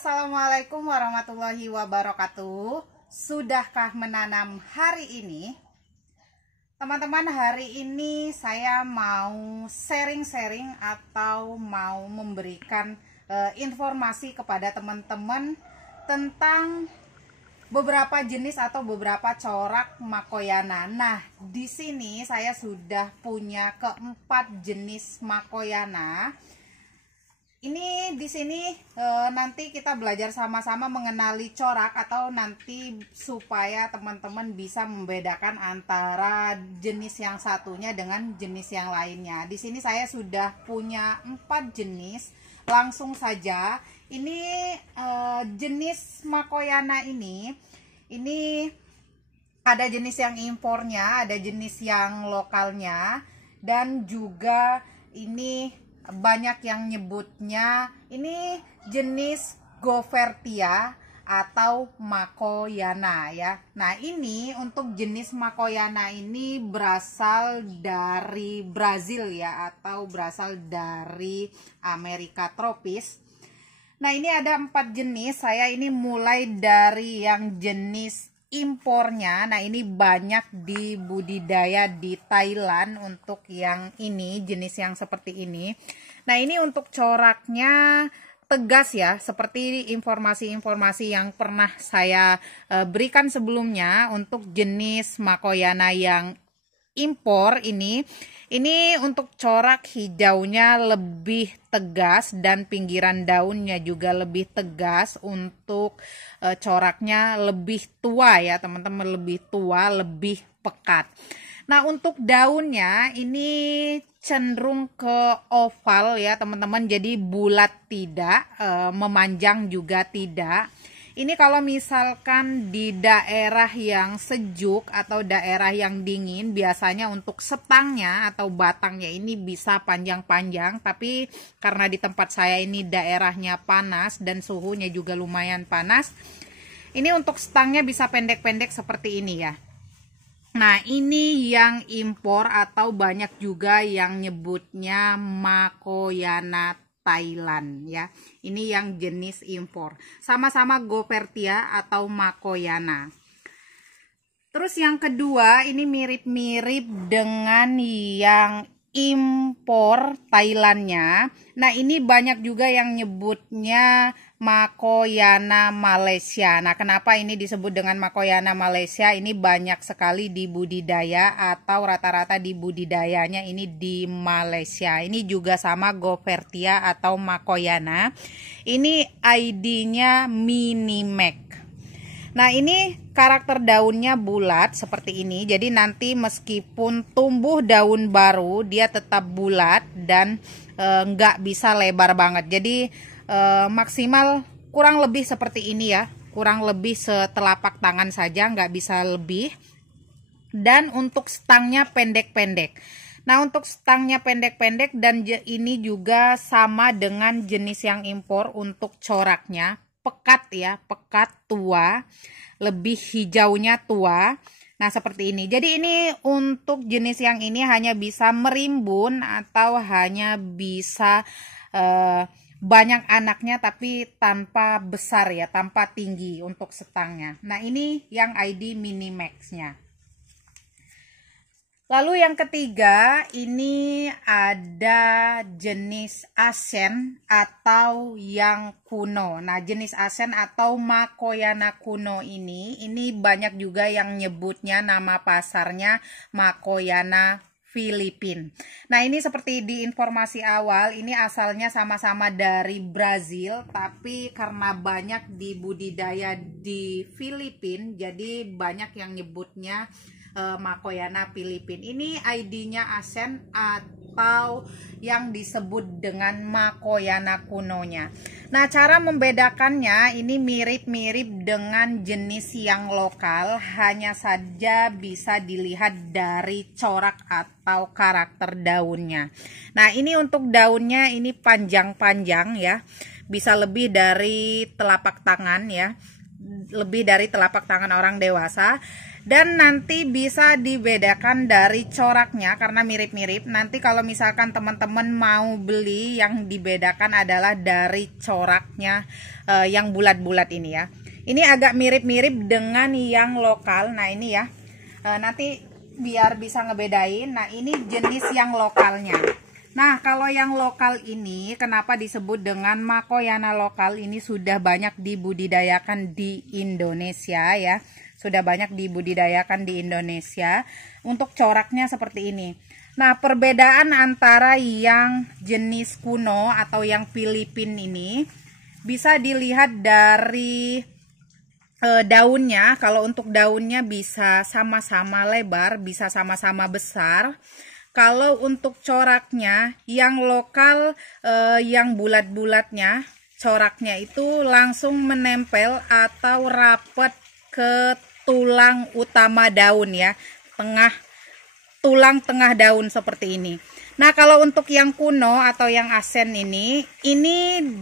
Assalamualaikum warahmatullahi wabarakatuh. Sudahkah menanam hari ini? Teman-teman, hari ini saya mau sharing-sharing atau mau memberikan informasi kepada teman-teman tentang beberapa jenis atau beberapa corak makoyana. Nah, di sini saya sudah punya keempat jenis makoyana. Ini di sini nanti kita belajar sama-sama mengenali corak atau nanti supaya teman-teman bisa membedakan antara jenis yang satunya dengan jenis yang lainnya. Di sini saya sudah punya 4 jenis. Langsung saja, ini jenis makoyana ini ada jenis yang impornya, ada jenis yang lokalnya, dan juga ini banyak yang nyebutnya ini jenis Govertia atau makoyana ya. Nah, ini untuk jenis makoyana ini berasal dari Brazil ya, atau berasal dari Amerika tropis. Nah, ini ada 4 jenis. Saya ini mulai dari yang jenis impornya. Nah, ini banyak dibudidaya di Thailand untuk yang ini, jenis yang seperti ini. Nah, ini untuk coraknya tegas ya, seperti informasi-informasi yang pernah saya berikan sebelumnya. Untuk jenis makoyana yang impor ini untuk corak hijaunya lebih tegas dan pinggiran daunnya juga lebih tegas. Untuk coraknya lebih tua ya teman-teman, lebih tua, lebih pekat. Nah, untuk daunnya ini cenderung ke oval ya teman-teman, jadi bulat tidak, memanjang juga tidak. Ini kalau misalkan di daerah yang sejuk atau daerah yang dingin, biasanya untuk setangnya atau batangnya ini bisa panjang-panjang. Tapi karena di tempat saya ini daerahnya panas dan suhunya juga lumayan panas, ini untuk setangnya bisa pendek-pendek seperti ini ya. Nah, ini yang impor atau banyak juga yang nyebutnya makoyana Thailand ya. Ini yang jenis impor. Sama-sama Govertia atau makoyana. Terus yang kedua, ini mirip-mirip dengan yang impor Thailandnya. Nah, ini banyak juga yang nyebutnya makoyana Malaysia. Nah, kenapa ini disebut dengan makoyana Malaysia? Ini banyak sekali dibudidaya atau rata-rata dibudidayanya ini di Malaysia. Ini juga sama Govertia atau makoyana. Ini ID-nya Minimax. Nah, ini karakter daunnya bulat seperti ini. Jadi nanti meskipun tumbuh daun baru, dia tetap bulat dan nggak bisa lebar banget. Jadi maksimal kurang lebih seperti ini ya. Kurang lebih setelapak tangan saja, nggak bisa lebih. Dan untuk stangnya pendek-pendek. Nah, untuk stangnya pendek-pendek dan ini juga sama dengan jenis yang impor untuk coraknya. Pekat ya, pekat, tua, lebih hijaunya tua. Nah, seperti ini. Jadi ini untuk jenis yang ini hanya bisa merimbun atau hanya bisa banyak anaknya tapi tanpa besar ya, tanpa tinggi untuk setangnya. Nah, ini yang ID Minimax-nya. Lalu yang ketiga, ini ada jenis Asen atau yang kuno. Nah, jenis Asen atau makoyana kuno ini banyak juga yang nyebutnya nama pasarnya makoyana Filipina. Nah, ini seperti di informasi awal, ini asalnya sama-sama dari Brazil, tapi karena banyak dibudidaya di Filipina, jadi banyak yang nyebutnya makoyana Filipina. Ini ID-nya Asen atau yang disebut dengan makoyana kunonya. Nah, cara membedakannya ini mirip-mirip dengan jenis yang lokal, hanya saja bisa dilihat dari corak atau karakter daunnya. Nah, ini untuk daunnya ini panjang-panjang ya, bisa lebih dari telapak tangan ya, lebih dari telapak tangan orang dewasa. Dan nanti bisa dibedakan dari coraknya karena mirip-mirip. Nanti kalau misalkan teman-teman mau beli, yang dibedakan adalah dari coraknya yang bulat-bulat ini ya. Ini agak mirip-mirip dengan yang lokal. Nah ini ya, nanti biar bisa ngebedain. Nah ini jenis yang lokalnya. Nah kalau yang lokal ini kenapa disebut dengan Makoyana lokal, ini sudah banyak dibudidayakan di Indonesia ya. Sudah banyak dibudidayakan di Indonesia. Untuk coraknya seperti ini. Nah perbedaan antara yang jenis kuno atau yang Filipin ini bisa dilihat dari daunnya. Kalau untuk daunnya bisa sama-sama lebar, bisa sama-sama besar. Kalau untuk coraknya yang lokal, yang bulat-bulatnya, coraknya itu langsung menempel atau rapat ke tulang utama daun ya, tulang tengah daun seperti ini. Nah kalau untuk yang kuno atau yang asen ini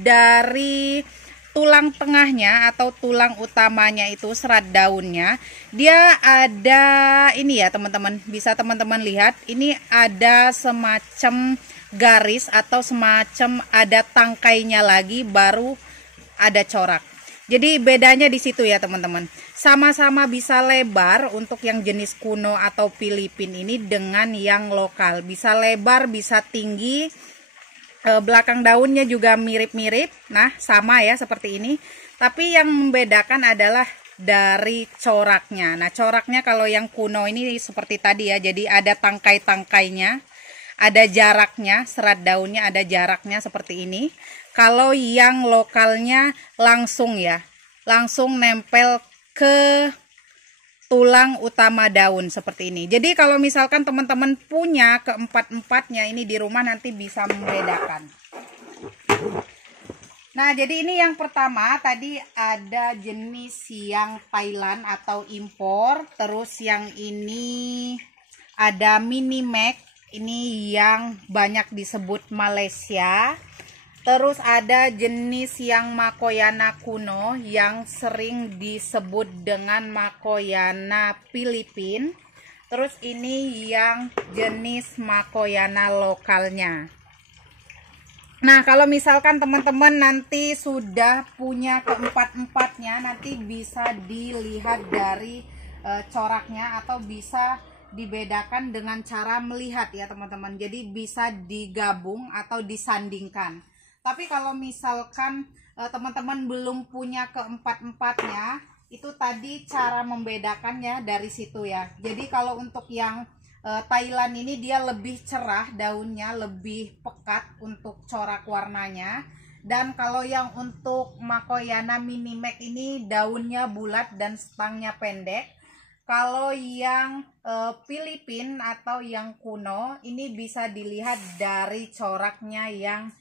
dari tulang tengahnya atau tulang utamanya itu serat daunnya, dia ada ini ya teman-teman, bisa teman-teman lihat, ini ada semacam garis atau semacam ada tangkainya lagi baru ada corak. Jadi bedanya di situ ya teman-teman. Sama-sama bisa lebar untuk yang jenis kuno atau Filipin ini dengan yang lokal, bisa lebar, bisa tinggi. Belakang daunnya juga mirip-mirip, nah sama ya seperti ini, tapi yang membedakan adalah dari coraknya. Nah coraknya kalau yang kuno ini seperti tadi ya, jadi ada tangkai-tangkainya, ada jaraknya, serat daunnya ada jaraknya seperti ini. Kalau yang lokalnya langsung ya, langsung nempel ke tulang utama daun seperti ini. Jadi kalau misalkan teman-teman punya keempat-empatnya ini di rumah, nanti bisa membedakan. Nah jadi ini yang pertama tadi ada jenis yang Thailand atau impor. Terus yang ini ada mini mac, ini yang banyak disebut Malaysia. Terus ada jenis yang Makoyana kuno yang sering disebut dengan Makoyana Filipin. Terus ini yang jenis Makoyana lokalnya. Nah kalau misalkan teman-teman nanti sudah punya keempat-empatnya, nanti bisa dilihat dari coraknya atau bisa dibedakan dengan cara melihat ya teman-teman. Jadi bisa digabung atau disandingkan. Tapi kalau misalkan teman-teman belum punya keempat-empatnya, itu tadi cara membedakannya dari situ ya. Jadi kalau untuk yang Thailand ini dia lebih cerah daunnya, lebih pekat untuk corak warnanya. Dan kalau yang untuk Makoyana mini mac ini daunnya bulat dan stangnya pendek. Kalau yang Filipin atau yang kuno ini bisa dilihat dari coraknya yang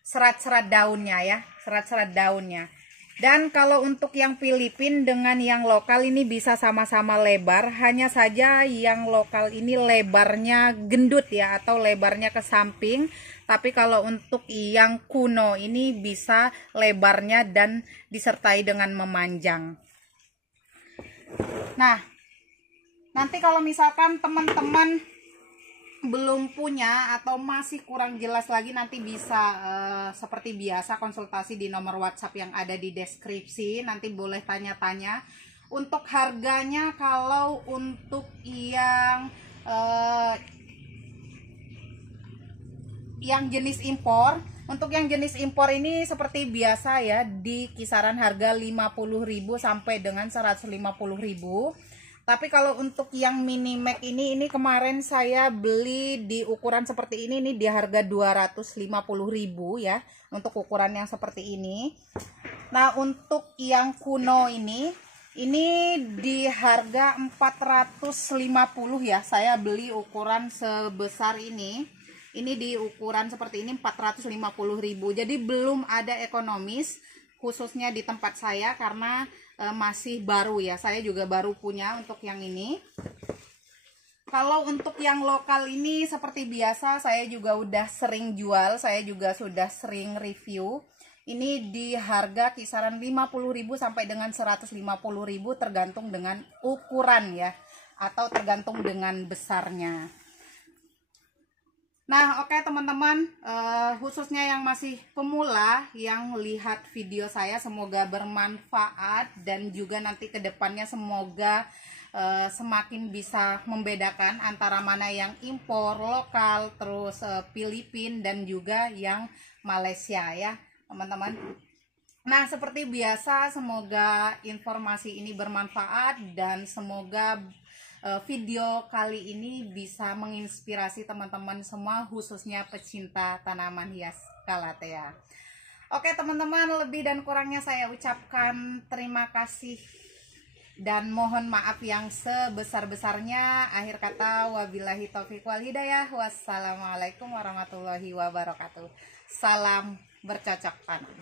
serat-serat daunnya ya, serat-serat daunnya. Dan kalau untuk yang Filipin dengan yang lokal ini bisa sama-sama lebar, hanya saja yang lokal ini lebarnya gendut ya, atau lebarnya ke samping. Tapi kalau untuk yang kuno ini bisa lebarnya dan disertai dengan memanjang. Nah nanti kalau misalkan teman-teman belum punya atau masih kurang jelas lagi, nanti bisa seperti biasa konsultasi di nomor WhatsApp yang ada di deskripsi. Nanti boleh tanya-tanya. Untuk harganya kalau untuk yang jenis impor, untuk yang jenis impor ini seperti biasa ya, di kisaran harga 50.000 sampai dengan 150.000. Tapi kalau untuk yang mini mac ini kemarin saya beli di ukuran seperti ini di harga 250.000 ya, untuk ukuran yang seperti ini. Nah untuk yang kuno ini di harga 450 ya, saya beli ukuran sebesar ini di ukuran seperti ini 450.000. Jadi belum ada ekonomis khususnya di tempat saya karena masih baru ya, saya juga baru punya untuk yang ini. Kalau untuk yang lokal ini seperti biasa saya juga udah sering jual, saya juga sudah sering review. Ini di harga kisaran 50.000 sampai dengan 150.000 tergantung dengan ukuran ya, atau tergantung dengan besarnya. Nah, oke teman-teman, khususnya yang masih pemula yang lihat video saya, semoga bermanfaat dan juga nanti kedepannya semoga semakin bisa membedakan antara mana yang impor lokal, terus Filipin dan juga yang Malaysia ya teman-teman. Nah, seperti biasa, semoga informasi ini bermanfaat dan semoga video kali ini bisa menginspirasi teman-teman semua, khususnya pecinta tanaman hias Calathea. Oke teman-teman, lebih dan kurangnya saya ucapkan terima kasih dan mohon maaf yang sebesar-besarnya. Akhir kata, wabillahi taufiq wal hidayah. Wassalamualaikum warahmatullahi wabarakatuh. Salam bercocok tanam.